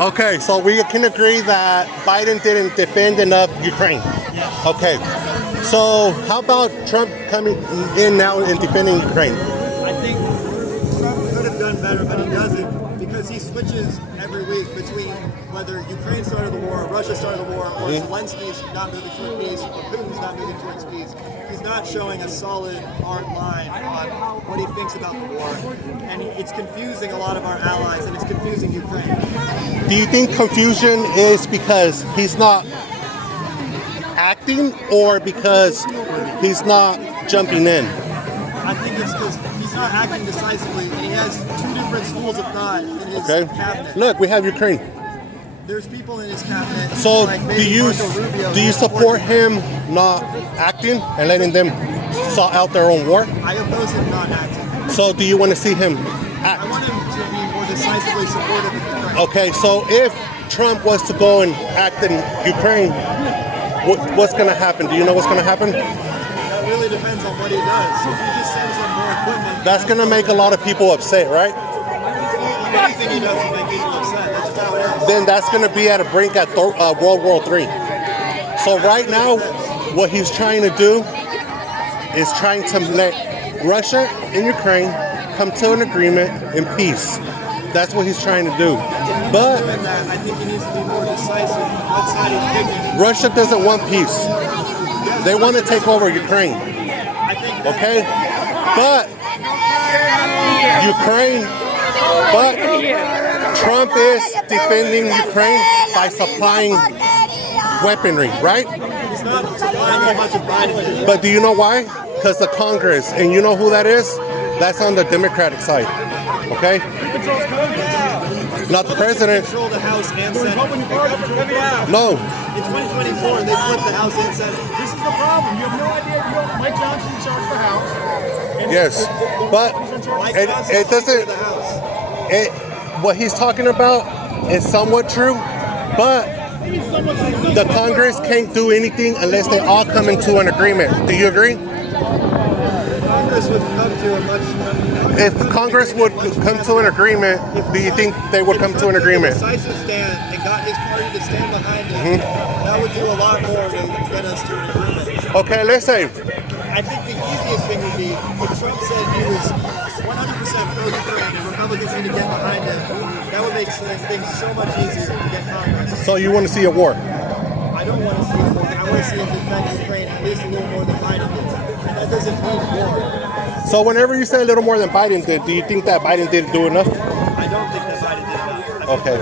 Okay, so we can agree that Biden didn't defend enough Ukraine. Yes. Okay, so how about Trump coming in now and defending Ukraine? I think Trump could have done better, but he doesn't because he switches every week between whether Ukraine started the war, or Russia started the war, or Zelensky's not moving toward peace, or Putin's not moving towards peace. He's not showing a solid hard line on what he thinks about the war, and it's confusing a lot of our allies, and it's confusing Ukraine. Do you think confusion is because he's not acting or because he's not jumping in? I think it's because he's not acting decisively, and he has two different schools of thought in his cabinet. Look, we have Ukraine. There's people in his cabinet. So like do you support him not acting and letting them sort out their own war? I oppose him not acting. So do you want to see him act? I want him to be more decisively supportive of Ukraine. Okay, so if Trump was to go and act in Ukraine, what's going to happen? Do you know what's going to happen? That really depends on what he does. If he just sends them more equipment, That's going to make a lot of people upset, right? anything he does will make people upset. That's just how it is. Then that's going to be at a brink at World War III. So right now, what he's trying to do is trying to let Russia and Ukraine come to an agreement in peace. That's what he's trying to do. But Doing that, I think he needs to be more decisive on what side he's picking. Russia doesn't want peace. They want to take over Ukraine. I think that Okay? But Trump is defending Ukraine by supplying weaponry, right? he's not supplying as much as Biden did. But do you know why? Because the Congress, and you know who that is? That's on the Democratic side. Okay? Not the president. Control the House and Senate. No. In 2024, they flipped the House and Senate. This is the problem. You have no idea. You don't. Mike Johnson in charge of the House. And Yes. But Mike it Johnson's doesn't. Speaker of the House. What he's talking about is somewhat true, but the Congress can't do anything unless they all come into an agreement. Do you agree? Congress would come to a much. If Congress would come to an agreement, do you think they would come to an agreement? If Trump took a decisive stand and got his party to stand behind him, that would do a lot more to get us to an agreement. Okay, let's say, I think the easiest thing would be if Trump said he was 100% pro-Ukraine and Republicans need to get behind him. That would make things so much easier to get Congress. so you want to see a war. I don't want to see him. I want to see him defend Ukraine at least a little more than Biden did. And that doesn't mean war. So whenever you say a little more than Biden did, do you think that Biden didn't do enough? I don't think that Biden did enough. Okay.